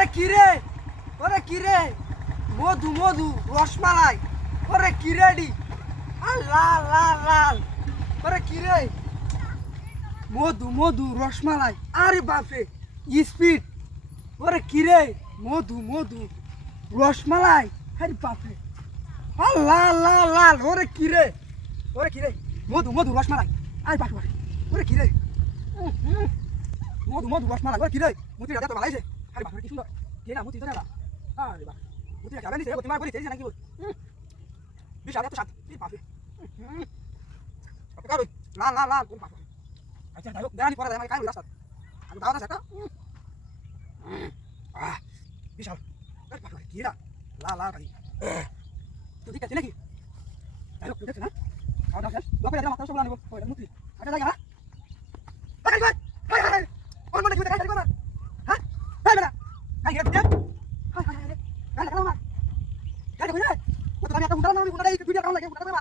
ওরে কিরে মধু মধু রসমালাই ওরে কিরেডি লাল লাল লাল ওরে কিরে মধু মধু রসমালাই আরে বাপরে স্পিড ওরে কিরে মধু মধু রসমালাই আরে বাপরে লাল লাল লাল ওরে কিরে মধু মধু রসমালাই আরে বাপরে ওরে কিরে মধু মধু রসমালাই ওরে কিরে মুতিটা তো ভালাইছে আরে বাপরে কি সুন্দর কে না মুতি তো না আরে বাপ মুতিটা খাবেন দিছে তোমার বলি তেইছে নাকি বল বিশাল এত সাত এই বাপরে কারো লাল লাল লাল বাপরে আচ্ছা দাও দাঁড়ানি পড়া যায় আমার কাই রাস্তা আমি দাও না সেটা বিশাল আরে বাপরে কি না লাল লাল খালি তুই ঠিক আছে নাকি দাও তুই দেখছ না খাওয়া দাও শেষ লোকে এটা মাথা সব লানিব ওই মুতি আচ্ছা লাগা না বাকাই বাই হাই হাই ওর মনে কি দেখাই করবা হ্যাঁ হাই বেটা হাই গেট হাই হাই হাই গাল লাগা না গাল কই না ও তো আমি একটা উদাহরণ আমি কোনটা এই ভিডিও কাম লাগে উদাহরণ